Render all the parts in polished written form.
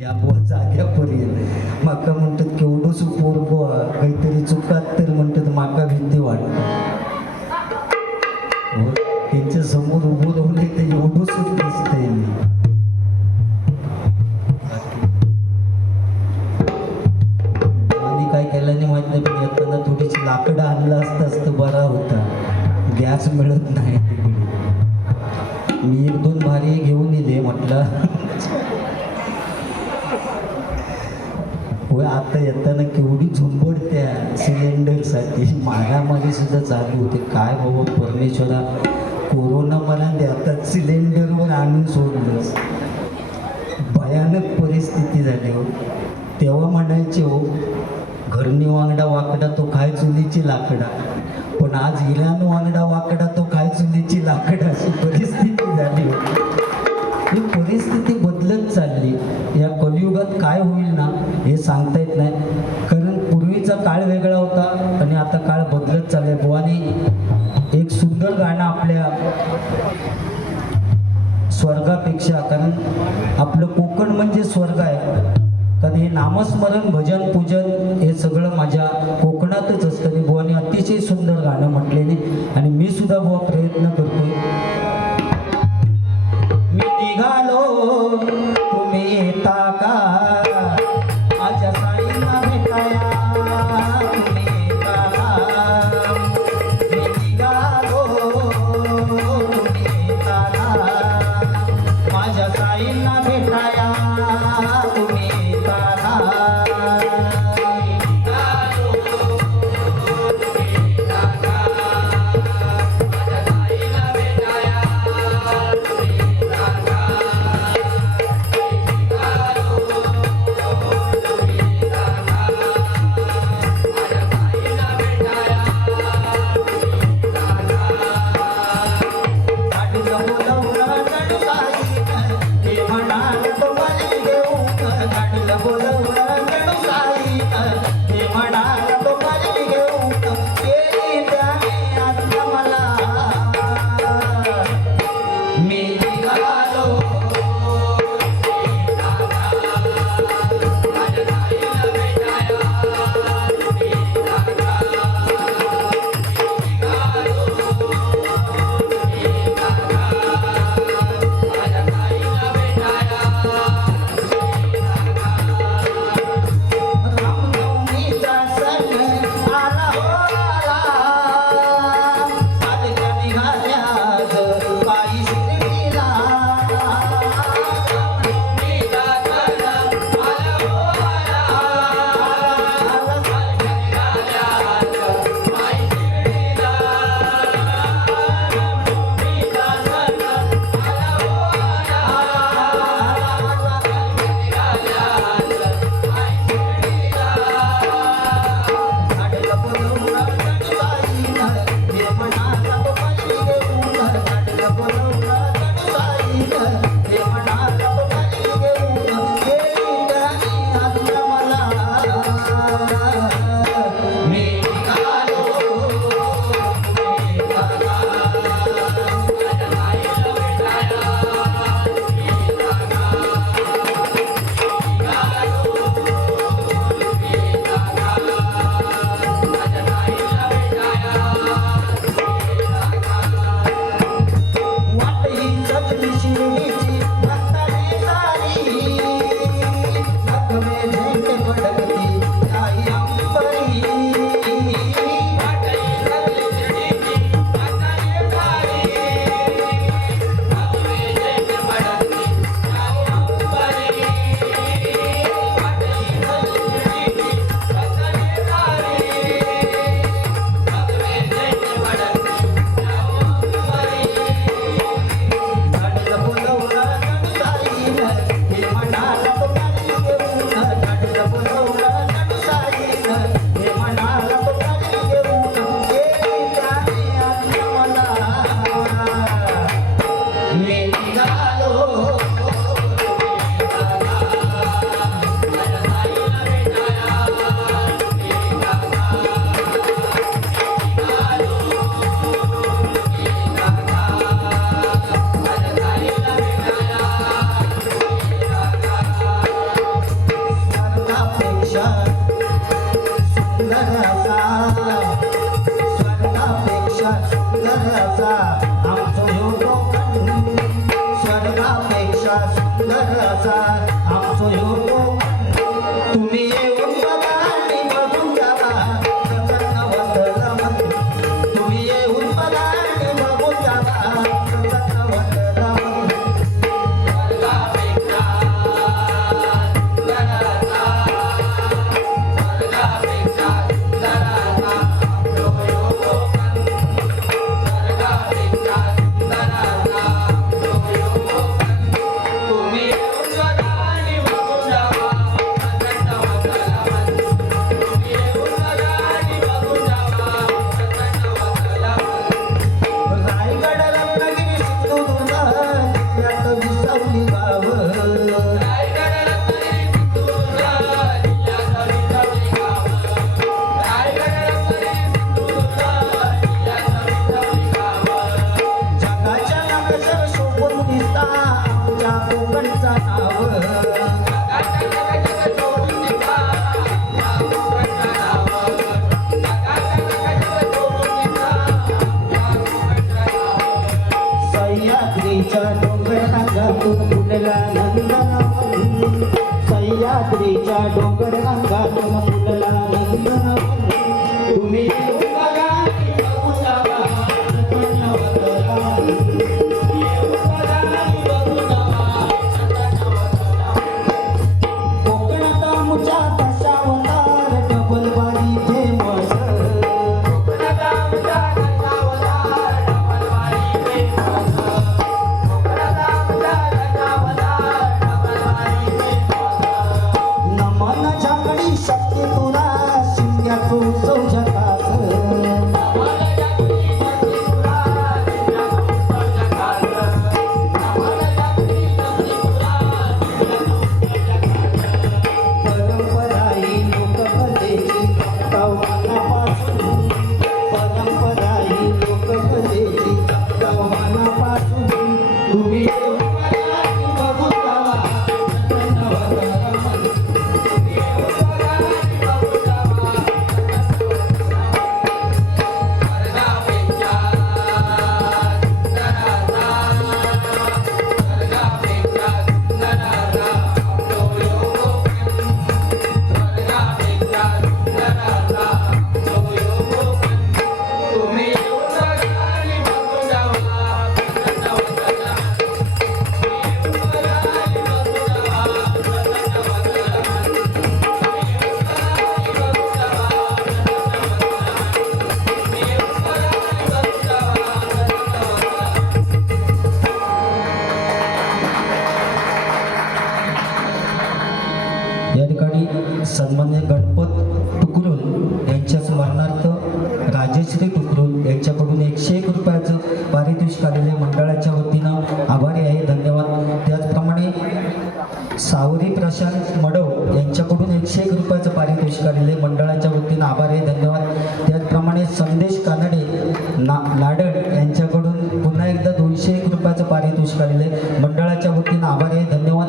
या जाग्यापर्यंत म्हाका म्हणतात केवढोसो पोरगो हा, काहीतरी चुकात तर म्हणतात म्हाका भीती वाटत. त्यांच्या समोर उभं राहून ते एवढंच दिसतंय मी. आणि काय केलं नाही माहित नाही, पण येताना थोडीशी लाकडं आणलं असतं बरा होता. गॅस मिळत नाही तिकडे. मी एक दोन भारी घेऊन दिले म्हटलं. होय, आता येताना केवढी झुंबड त्या सिलेंडरसाठी मागामागे सुद्धा चालू होते. काय बाबा परमेश्वरा, कोरोना मला देतात सिलेंडरवर आणून सोडलंच. भयानक परिस्थिती झाली हो. तेव्हा म्हणायचे हो, घरनी वांगडा वाकडा तो खाय चुलीची लाकडा, पण आज हिरान वांगडा वाकडा तो खाय चुलीची लाकडा, अशी परिस्थिती झाली हो. ही परिस्थिती बदलत चालली. या कलियुगात काय होईल ना हे सांगता येत नाही, कारण पूर्वीचा काळ वेगळा होता आणि आता काळ बदलत चाललाय. बुवानी एक सुंदर गाणं आपल्या स्वर्गापेक्षा, कारण आपलं कोकण म्हणजे स्वर्ग आहे, कारण हे नामस्मरण भजन पूजन हे सगळं माझ्या कोकणातच असतं. आणि बुवानी अतिशय सुंदर गाणं म्हटलेले आणि मी सुद्धा बुवा प्रयत्न करतोय. मी निघालो तुम्ही येता का, माझ्या साईला भेटाया तुम्ही येता का. मी निघालो तुम्ही येता का, माझ्या साईला भेटाया तुम्ही येता का. सुंदर असा आमचो ह्यो कोकण स्वर्गापेक्षा सुंदर असा आमचो ह्यो कोकण तुम्ही येऊन बघा आणि बघून जावा प्रसन्न वतन मन तुम्ही येऊन बघा आणि बघून जावा प्रसन्न वतन मन रायगड रत्नागिरी सिंधुदुर्ग जिल्ह्यात विसावली गाव जगाच्या नगरसर शोभून दिसता आमच्या कोकणचा नाव सह्याद्रीच्या डोंगर रांगातून फुलला नंदनवन सह्याद्रीच्या डोंगर रांगातून फुलला नंदनवन तुम्ही येऊन बघा आणि बघून जावा प्रसन्न वतन येऊन बघा आणि बघून जावा प्रसन्न वतन कोकणात आमच्या दशावतार डबलवाडी फेमस कोकणात आमच्या दशावतार डबलवाडी फेमस नमन झाकडी शक्ती तुला शिंग्याचो उत्सव जगास परंपरा ही लोककलेची जगतावमानापासून परंपरा ही लोककलेची जगतावमानापासून तुम्ही येऊन बघा आणि बघून जावा प्रसन्न वतन मन या ठिकाणी सन्मान्य गणपत टुकरून यांच्या स्मरणार्थ राजश्री टुकरून यांच्याकडून 101 रुपयाचं पारितोषिक आलेले मंडळाच्या वतीनं आभारी आहे, धन्यवाद. त्याचप्रमाणे सावरी प्रशांत मडव यांच्याकडून 101 रुपयाचं पारितोषिक आलेले मंडळाच्या वतीनं आभारी आहे, धन्यवाद. त्याचप्रमाणे संदेश कानडे लाडड यांच्याकडून पुन्हा एकदा 201 रुपयाचं पारितोषिक आलेले मंडळाच्या वतीनं आभारी आहे, धन्यवाद.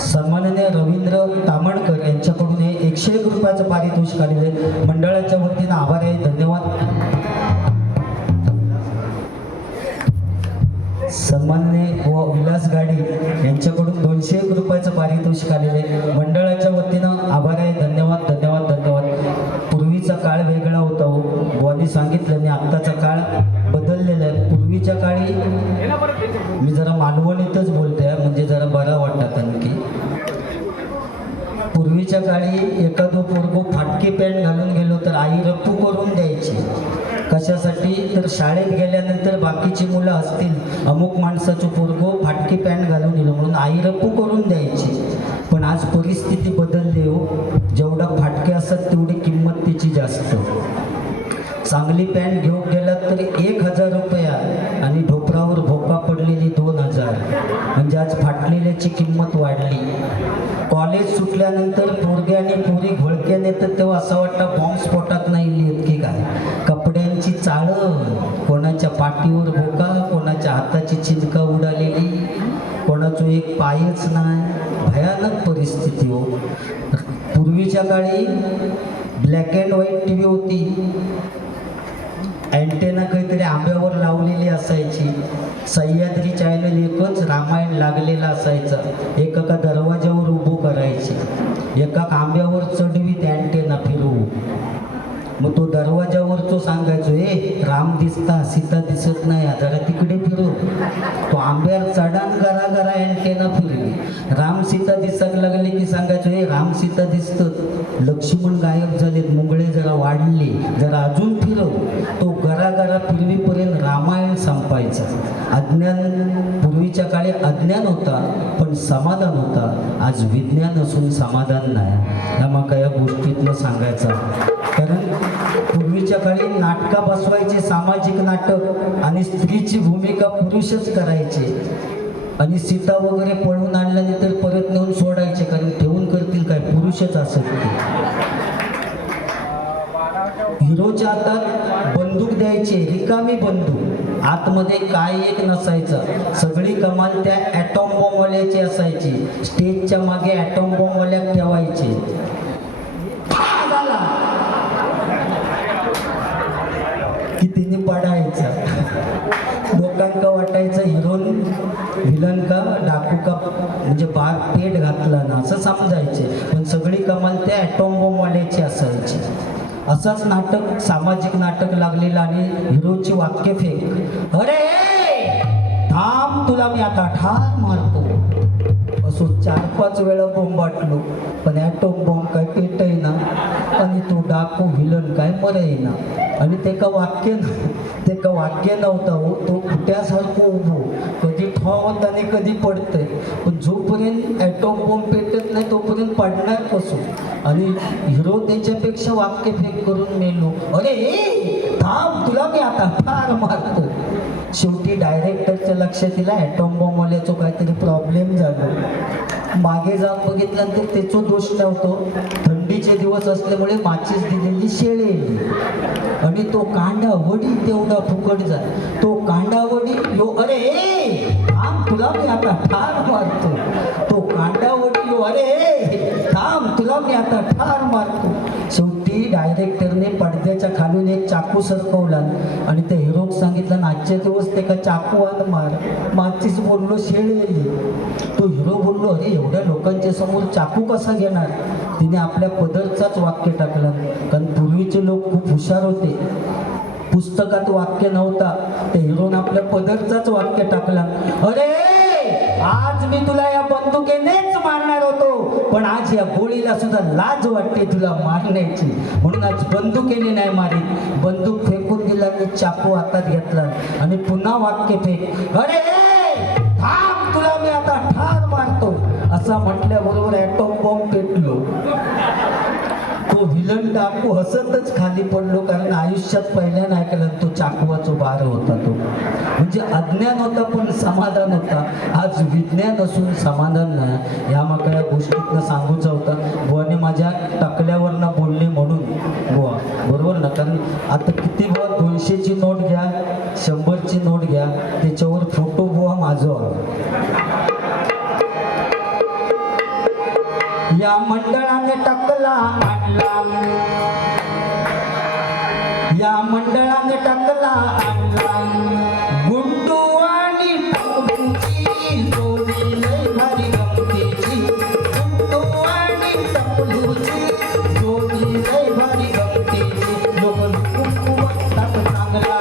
सन्माननीय रवींद्र तामणकर यांच्याकडून हे 101 रुपयाचं पारितोषिक आलेले मंडळाच्या वतीनं आभार आहे, धन्यवाद. सन्माननीय व विलास गाडी यांच्याकडून 201 रुपयाचं पारितोषिक आलेले मंडळाच्या वतीनं आभार आहे, धन्यवाद धन्यवाद धन्यवाद. पूर्वीचा काळ वेगळा होता हो, बुवांनी सांगितलं आणि आत्ताचा काळ बदललेला आहे. पूर्वीच्या काळी मी जरा मालवणीतच बोलते म्हणजे जरा बरा वाटतात आणखी. पूर्वीच्या काळी एखादं पोरगो फाटकी पॅन्ट घालून गेलो तर आई रप्पू करून द्यायची. कशासाठी तर शाळेत गेल्यानंतर बाकीची मुलं असतील अमुक माणसाचं पोरगो फाटकी पॅन्ट घालून गेलो म्हणून आई रप्पू करून द्यायची. पण आज परिस्थिती बदलली हो, जेवढा फाटके असतात तेवढी किंमत त्याची जास्त. चांगली पॅन्ट घेऊन गेलात तर 1000 रुपया आणि ढोपरावर भोका पडलेली 2000. म्हणजे आज फाटलेल्याची किंमत वाढली. कॉलेज सुटल्यानंतर पोरगे आणि पोरी घोळक्याने तर तेव्हा असं वाटतं बॉम्ब स्फोटात नाही लिहित की काय. कपड्यांची चाळण, कोणाच्या पाठीवर भोका, कोणाच्या हाताची चिंका उडालेली, कोणाचं एक पायच नाही. भयानक परिस्थिती हो. पूर्वीच्या काळी ब्लॅक अँड व्हाईट TV होती. अँटेना काहीतरी आंब्यावर लावलेली असायची. सह्याद्री चॅनल एकच रामायण लागलेला असायचा. एका दरवाज्यावर उभं करायचे, एका आंब्यावर चढवीत अँटेना फिरवू. मग तो दरवाजावर तो सांगायचो, ए राम दिसता सीता दिसत नाही, जरा तिकडे फिरव. तो आंब्यावर चढान करा करा अँटेना फिरवी. राम सीता दिसायला लागले की सांगायचो, ए राम सीता दिसतं. लक्ष्मण गायब झालेत, मुंगळे जरा वाढले, जरा अजून फिरव. तो गरा गरा फिरवीपर्यंत रामायण संपायचं. अज्ञान, पूर्वीच्या काळी अज्ञान होता पण समाधान होता. आज विज्ञान असून समाधान नाही. ह्या मग या गोष्टीतलं सांगायचं. कारण पूर्वीच्या काळी नाटकं बसवायचे, सामाजिक नाटक, आणि स्त्रीची भूमिका पुरुषच करायचे. आणि सीता वगैरे पळून आणल्यानंतर परत नेऊन सोडायचे, कारण ठेवून करतील काय, पुरुषच असत ते. हिरोच्या हातात बंदूक द्यायची, रिकामी बंदूक, आतमध्ये काय एक नसायचं. सगळी कमाल त्या ॲटॉम बॉम्बवाल्याची असायची. स्टेजच्या मागे ॲटॉम बॉम्बवाल्याक ठेवायचे. की तिने पडायचा. लोकांका वाटायचं हिरोन विलन का डाकू का, म्हणजे बाग पेट घातला ना असं समजायचे. पण सगळी कमाल त्या ॲटॉम बॉम्बवाल्याची असायची. असंच नाटक, सामाजिक नाटक लागलेलं. आणि हिरोची वाक्य फेक, अरे थांब तुला मी आता ठार मारतो. असो 4-5 वेळा बॉम्ब वाटलो, पण ॲटॉम बॉम्ब काय पेटय ना, आणि तो डाकू विलन काय मरय ना. आणि ते का वाक्य नव्हता हो, तो कुट्यासारखं उभो, कधी ठॉ होत आणि कधी पडतंय. पण जोपर्यंत ॲटॉम बॉम्ब पेटत नाही तोपर्यंत पडणार कसो. आणि हिरो त्याच्यापेक्षा वाक्य फेक करून मेलो, अरे थांब तुला मी आता ठार मारतो. शेवटी डायरेक्टरच्या लक्षात दिला ॲटॉम बॉम्बवाल्याचा काहीतरी प्रॉब्लेम झाला. मागे जाऊन बघितल्यानंतर त्याचा दोष नव्हतो, थंडीचे दिवस असल्यामुळे माचीस दिलेली शेळी. आणि तो कांडा वडी तेवढा फुकट जा. तो कांडा वडी यो, अरे थांब तुला मी आता ठार मारतो. तो कांडा वडी यो, अरे थांब तुला मी आता ठार मारतो. शेवटी डायरेक्टरने पडद्याच्या खालून एक चाकू सरकवला आणि त्या हिरोक सांगितलं, आजच्या दिवस ते का चाकू आण मार. माचीस बोललो शेळी. तो हिरो बोललो, अरे एवढ्या लोकांच्या समोर चाकू कसा घेणार. तिने आपल्या पदरचाच वाक्य टाकला. कारण पूर्वीचे लोक खूप हुशार होते, पुस्तकात वाक्य नव्हता. त्या हिरोने आपल्या पदरचाच वाक्य टाकला, अरे आज मी तुला या बंदुकीनेच मारणार होतो, पण आज या गोळीला सुद्धा लाज वाटते तुला मारण्याची, म्हणून आज बंदुकीने नाही मारित. बंदूक फेकून दिला आणि चाकू हातात घेतला आणि पुन्हा वाक्य फेक, अरे थांब तुला मी आता ठार मारतो. असा म्हटल्याबरोबर ॲटॉम बॉम्ब पेटलो. तो विलन डाकू हसतच खाली पडलो, कारण आयुष्यात पहिल्यानं ऐकलं तो चाकवाचा बार होता. तो म्हणजे अज्ञान होता पण समाधान होता. आज विज्ञान असून समाधान नाही. ह्या माका या गोष्टीतनं सांगूचा होता. बुवाने माझ्या टाकल्यावरनं बोलले म्हणून बुवा, बरोबर ना. कारण आता किती बुवा 200ची नोट घ्या, 100ची नोट घ्या, त्याच्यावर फोटो बुवा माझं. या मंडळाने टाकला आणला, या मंडळाने टाकला आणला, गुंडू आणि टपलूची जोडी लय भारी गमतीची. गुंडू आणि टपलूची जोडी लय भारी गमतीची. लोक कुंकू बघतात चांगला,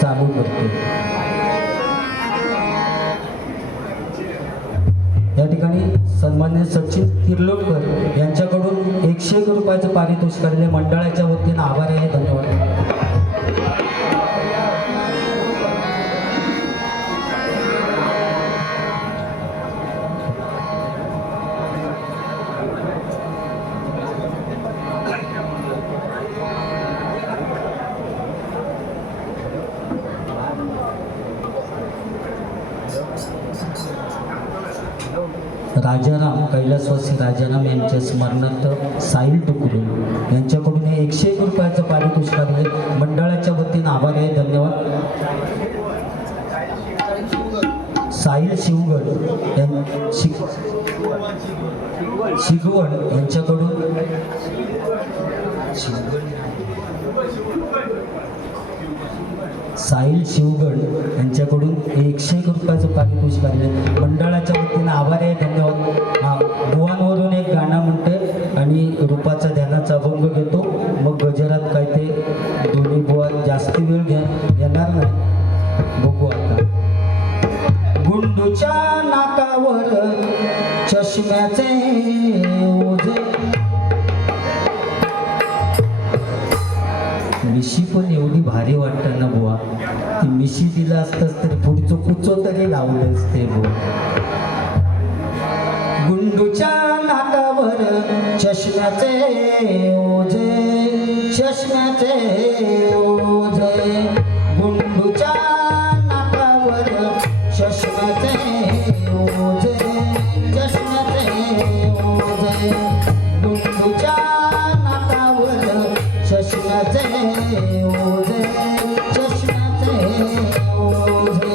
चालू करतो. या ठिकाणी सन्मान्य सचिन तिर्लोटकर यांच्याकडून 101 रुपयाचं पारितोषिक मंडळाच्या वतीनं आभार आहे. धन्यवाद. राजाराम कैलासवासी राजाराम यांच्या स्मरणार्थ साहिल टुकडे यांच्याकडून हे 101 रुपयाचं पारितोषिक आहे. मंडळाच्या वतीनं आभार आहे, धन्यवाद. साहिल शिवगड शिगवण यांच्याकडून साहिल शिवगड यांच्याकडून 101 रुपयाचं पारितोषिक आहे. मंडळाच्या वतीनं आभार आहे, धन्यवाद. बुवांवरून एक गाणं म्हणते आणि रूपाचा ध्यानाचा अभंग घेतो. मग गजरात काय ते दोन्ही बुवा जास्ती वेळ घेणार नाही, बघू आता. गुंडूच्या नाकावर चष्म्याचे ओझे, मिशी पण एवढी भारी वाटतं ना बुवा, ती मिशी दिला असतास तर पुढचं कुचो तरी लावलं असते बुवा. गुंडूच्या नाकावर चष्म्याचे ओझे, चष्म्याचे ओझे, गुंडूच्या नाकावर चष्म्याचे ओझे, चष्म्याचे ओझे, गुंडूच्या नाकावर चष्म्याचे ओझे, चष्म्याचे ओझे.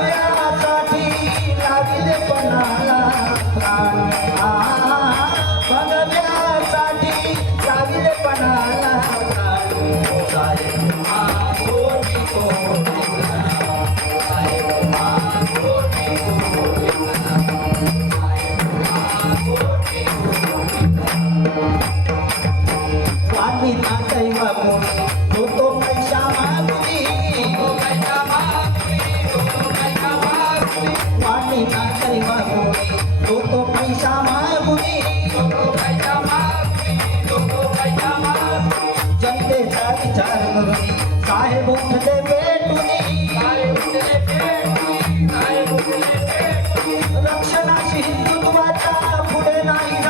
भगव्यासाठी लाविले पणाला प्राण भगव्यासाठी लाविले पणाला प्राण साहेब कोटी कोटी साहेब कोटी वाणी नाटई वागुनी तो पैसा मागुनी वाणी नाटई वागुनी तो पैसा मागुनी जनतेचा विचार करून साहेब उठले पेटुनी रक्षणाशी हिंदुत्वाच्या पुढे नाही